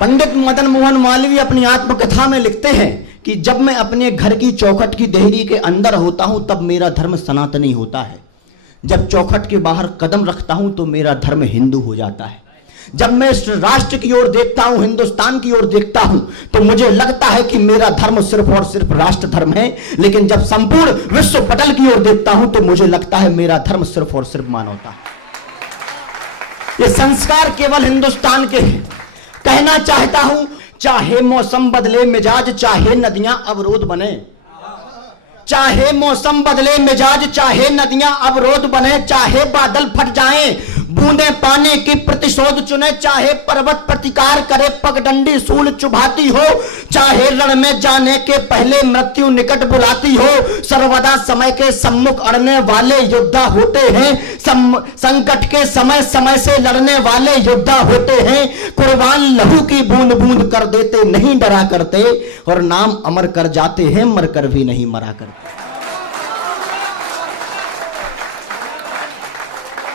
पंडित मदन मोहन मालवीय अपनी आत्मकथा में लिखते हैं कि जब मैं अपने घर की चौखट की देहरी के अंदर होता हूं तब मेरा धर्म सनातनी होता है। जब चौखट के बाहर कदम रखता हूं तो मेरा धर्म हिंदू हो जाता है। जब मैं इस राष्ट्र की ओर देखता हूं, हिंदुस्तान की ओर देखता हूं, तो मुझे लगता है कि मेरा धर्म सिर्फ और सिर्फ राष्ट्र धर्म है। लेकिन जब संपूर्ण विश्व पटल की ओर देखता हूं तो मुझे लगता है मेरा धर्म सिर्फ और सिर्फ मानवता है। ये संस्कार केवल हिंदुस्तान के हैं। कहना चाहता हूं, चाहे मौसम बदले मिजाज, चाहे नदियां अवरोध बने, चाहे मौसम बदले मिजाज, चाहे नदियां अवरोध बने, चाहे बादल फट जाएं, बूंदे पानी की प्रतिशोध चुने, चाहे पर्वत प्रतिकार करे, पगडंडी सूल चुभाती हो, चाहे रण में जाने के पहले मृत्यु निकट बुलाती हो, सर्वदा समय के सम्मुख अड़ने वाले योद्धा होते हैं। संकट के समय समय से लड़ने वाले योद्धा होते हैं। कुर्बान लहू की बूंद बूंद कर देते, नहीं डरा करते, और नाम अमर कर जाते हैं, मरकर भी नहीं मरा करते।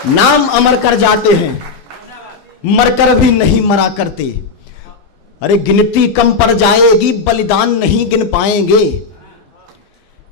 नाम अमर कर जाते हैं, मरकर भी नहीं मरा करते। अरे गिनती कम पड़ जाएगी, बलिदान नहीं गिन पाएंगे।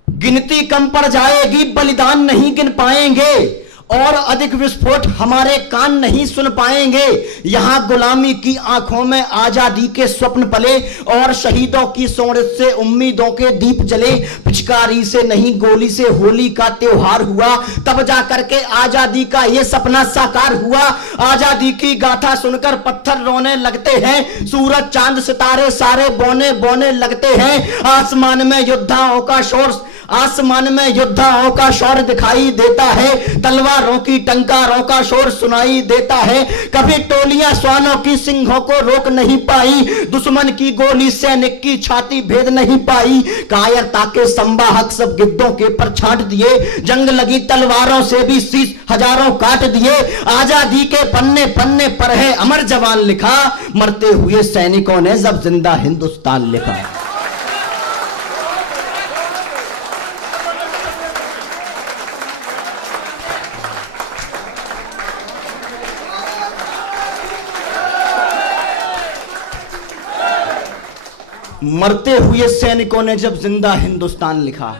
गिनती कम पड़ जाएगी, बलिदान नहीं गिन पाएंगे, और अधिक विस्फोट हमारे कान नहीं सुन पाएंगे। यहां गुलामी की आंखों में आजादी के स्वप्न पले, और शहीदों की सोहरत से उम्मीदों के दीप जले। पिचकारी से नहीं गोली से होली का त्योहार हुआ, तब जाकर के आजादी का ये सपना साकार हुआ। आजादी की गाथा सुनकर पत्थर रोने लगते हैं, सूरज चांद सितारे सारे बोने बोने लगते हैं। आसमान में योद्धाओं का शोर, आसमान में योद्धाओं का शौर्य दिखाई देता है, तलवारों की टंकारों का शोर सुनाई देता है। कभी टोलियां श्वानों की सिंहों को रोक नहीं पाई, दुश्मन की गोली सैनिक की छाती भेद नहीं पाई। कायरता के संवाहक सब गिद्धों के पर छांट दिए, जंग लगी तलवारों से भी शीश हजारों काट दिए। आजादी के पन्ने पन्ने पर है अमर जवान लिखा, मरते हुए सैनिकों ने जब जिंदा हिंदुस्तान लिखा। मरते हुए सैनिकों ने जब जिंदा हिंदुस्तान लिखा।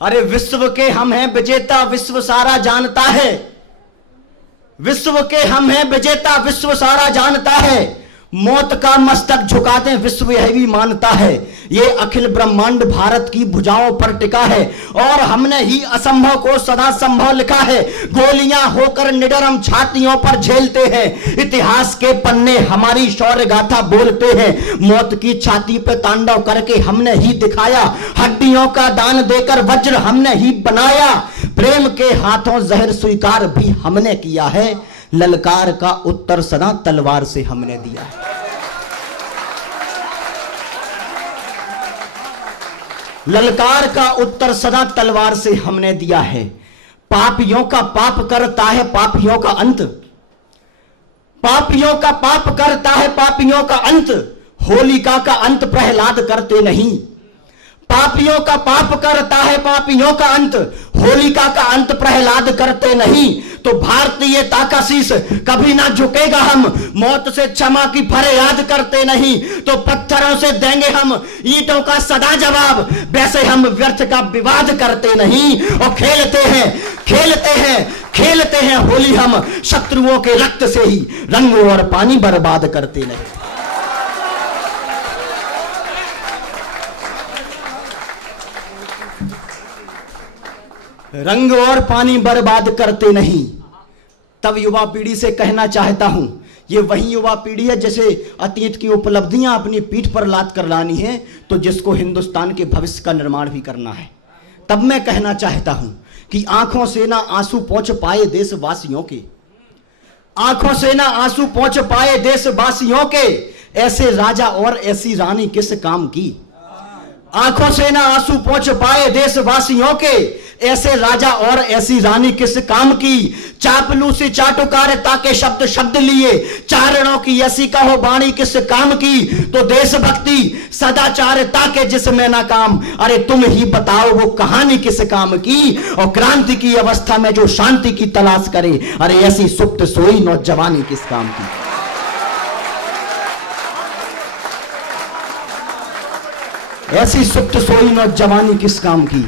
अरे विश्व के हम हैं विजेता, विश्व सारा जानता है। विश्व के हम हैं विजेता, विश्व सारा जानता है। मौत का मस्तक झुका दें विश्व यह भी मानता है। ये अखिल ब्रह्मांड भारत की भुजाओं पर टिका है, और हमने ही असंभव को सदा संभव लिखा है। गोलियां होकर निडर हम छातियों पर झेलते हैं, इतिहास के पन्ने हमारी शौर्य गाथा बोलते हैं। मौत की छाती पर तांडव करके हमने ही दिखाया, हड्डियों का दान देकर वज्र हमने ही बनाया। प्रेम के हाथों जहर स्वीकार भी हमने किया है, ललकार का उत्तर सदा तलवार से हमने दिया है। ललकार का उत्तर सदा तलवार से हमने दिया है। पापियों का पाप करता है पापियों का अंत, पापियों का पाप करता है पापियों का अंत। होलिका का अंत प्रहलाद करते नहीं, पापियों का पाप करता है पापियों का अंत, होलिका का अंत प्रहलाद करते नहीं। तो भारतीयता का शीश कभी ना झुकेगा हम, मौत से क्षमा की फरियाद करते नहीं। तो पत्थरों से देंगे हम ईंटों का सदा जवाब, वैसे हम व्यर्थ का विवाद करते नहीं। और खेलते हैं होली हम शत्रुओं के रक्त से ही, रंग और पानी बर्बाद करते नहीं। रंग और पानी बर्बाद करते नहीं। तब युवा पीढ़ी से कहना चाहता हूं, ये वही युवा पीढ़ी है जैसे अतीत की उपलब्धियां अपनी पीठ पर लाद कर लानी है, तो जिसको हिंदुस्तान के भविष्य का निर्माण भी करना है। तब मैं कहना चाहता हूं कि आंखों से ना आंसू पहुंच पाए देशवासियों के, आंखों से ना आंसू पहुंच पाए देशवासियों के, ऐसे राजा और ऐसी रानी किस काम की। आंखों से ना आंसू पहुंच पाए देशवासियों के, ऐसे राजा और ऐसी रानी किस काम की। चापलूसी चाटुकारिता के शब्द शब्द लिए, चारणों की ऐसी कहो बाणी किस काम की। तो देशभक्ति सदाचारता के जिसमें नाकाम, अरे तुम ही बताओ वो कहानी किस काम की। और क्रांति की अवस्था में जो शांति की तलाश करे, अरे ऐसी सुप्त सोई नौजवानी किस काम की। ऐसी सुप्त सोई नौजवानी किस काम की,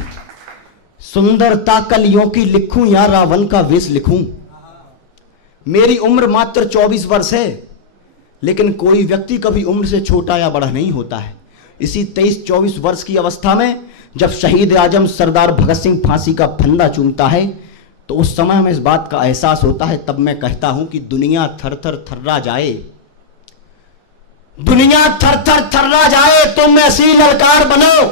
सुंदरता कलियों की लिखूं या रावण का वेश लिखूं। मेरी उम्र मात्र 24 वर्ष है, लेकिन कोई व्यक्ति कभी उम्र से छोटा या बड़ा नहीं होता है। इसी 23-24 वर्ष की अवस्था में जब शहीद आजम सरदार भगत सिंह फांसी का फंदा चूमता है, तो उस समय हमें इस बात का एहसास होता है। तब मैं कहता हूं कि दुनिया थर थर थर्रा जाए, दुनिया थर थर थर्रा जाए, तुम ऐसी ललकार बनो,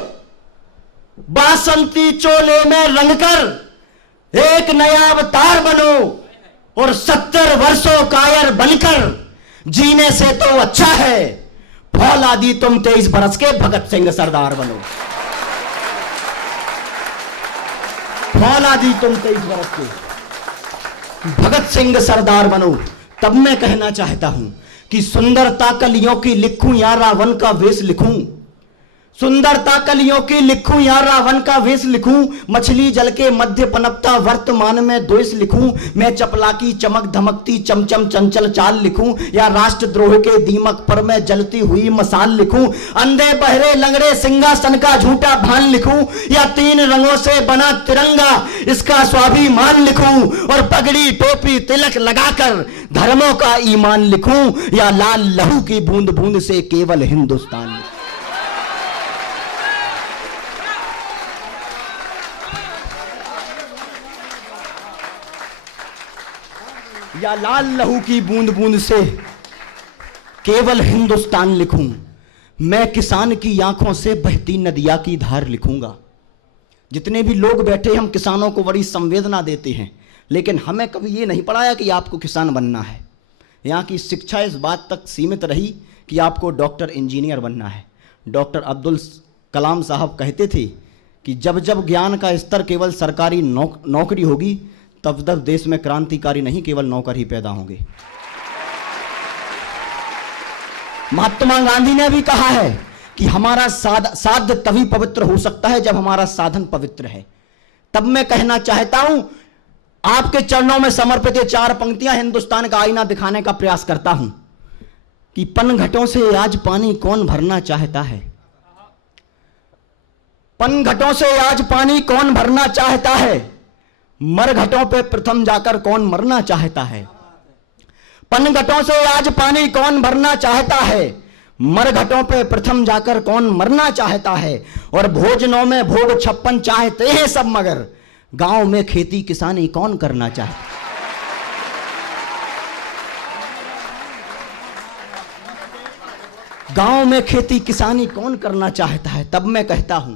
बासंती चोले में रंगकर एक नया अवतार बनो, और 70 वर्षों कायर बनकर जीने से तो अच्छा है फौलादी तुम 23 बरस के भगत सिंह सरदार बनो। फौलादी तुम 23 बरस के भगत सिंह सरदार बनो। तब मैं कहना चाहता हूं कि सुंदरता कलियों की लिखूं या रावण का वेश लिखूं, सुंदरता कलियों की लिखूं या रावण का वेश लिखूं, मछली जल के मध्य पनपता वर्तमान में द्वेष लिखूं, मैं चपला की चमक धमकती चमचम चंचल चाल लिखूं, या राष्ट्रद्रोह के दीमक पर मैं जलती हुई मसाल लिखूं, अंधे बहरे लंगड़े सिंहासन का झूठा भान लिखूं, या 3 रंगों से बना तिरंगा इसका स्वाभिमान लिखूं, और पगड़ी टोपी तिलक लगाकर धर्मों का ईमान लिखूं, या लाल लहू की बूंद बूंद से केवल हिंदुस्तान लिखूं। या लाल लहू की बूंद बूंद से केवल हिंदुस्तान लिखूं, मैं किसान की आंखों से बहती नदिया की धार लिखूंगा। जितने भी लोग बैठे हम किसानों को बड़ी संवेदना देते हैं, लेकिन हमें कभी ये नहीं पढ़ाया कि आपको किसान बनना है। यहाँ की शिक्षा इस बात तक सीमित रही कि आपको डॉक्टर इंजीनियर बनना है। डॉक्टर अब्दुल कलाम साहब कहते थे कि जब जब ज्ञान का स्तर केवल सरकारी नौकरी होगी, तब तक देश में क्रांतिकारी नहीं केवल नौकर ही पैदा होंगे। महात्मा गांधी ने भी कहा है कि हमारा साध तभी पवित्र हो सकता है जब हमारा साधन पवित्र है। तब मैं कहना चाहता हूं, आपके चरणों में समर्पित ये 4 पंक्तियां हिंदुस्तान का आईना दिखाने का प्रयास करता हूं कि पनघटों से आज पानी कौन भरना चाहता है, पनघटों से आज पानी कौन भरना चाहता है, मरघटों पे प्रथम जाकर कौन मरना चाहता है। पनघटों से आज पानी कौन भरना चाहता है, मरघटों पे प्रथम जाकर कौन मरना चाहता है, और भोजनों में भोग 56 चाहते हैं सब, मगर गांव में खेती किसानी कौन करना चाहता है। गांव में खेती किसानी कौन करना चाहता है। तब मैं कहता हूं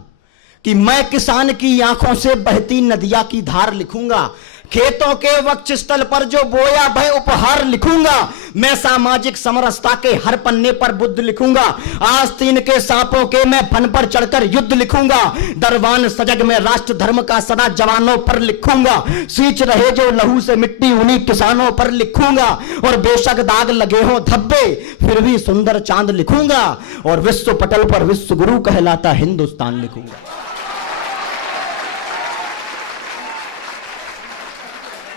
कि मैं किसान की आंखों से बहती नदिया की धार लिखूंगा, खेतों के वक्षस्थल पर जो बोया भय उपहार लिखूंगा, मैं सामाजिक समरसता के हर पन्ने पर बुद्ध लिखूंगा, आस्तीन के सांपों के मैं फन पर चढ़कर युद्ध लिखूंगा, दरबान सजग में राष्ट्र धर्म का सदा जवानों पर लिखूंगा, सींच रहे जो लहू से मिट्टी उन्हीं किसानों पर लिखूंगा, और बेशक दाग लगे हो धब्बे फिर भी सुंदर चांद लिखूंगा, और विश्व पटल पर विश्व गुरु कहलाता हिंदुस्तान लिखूंगा।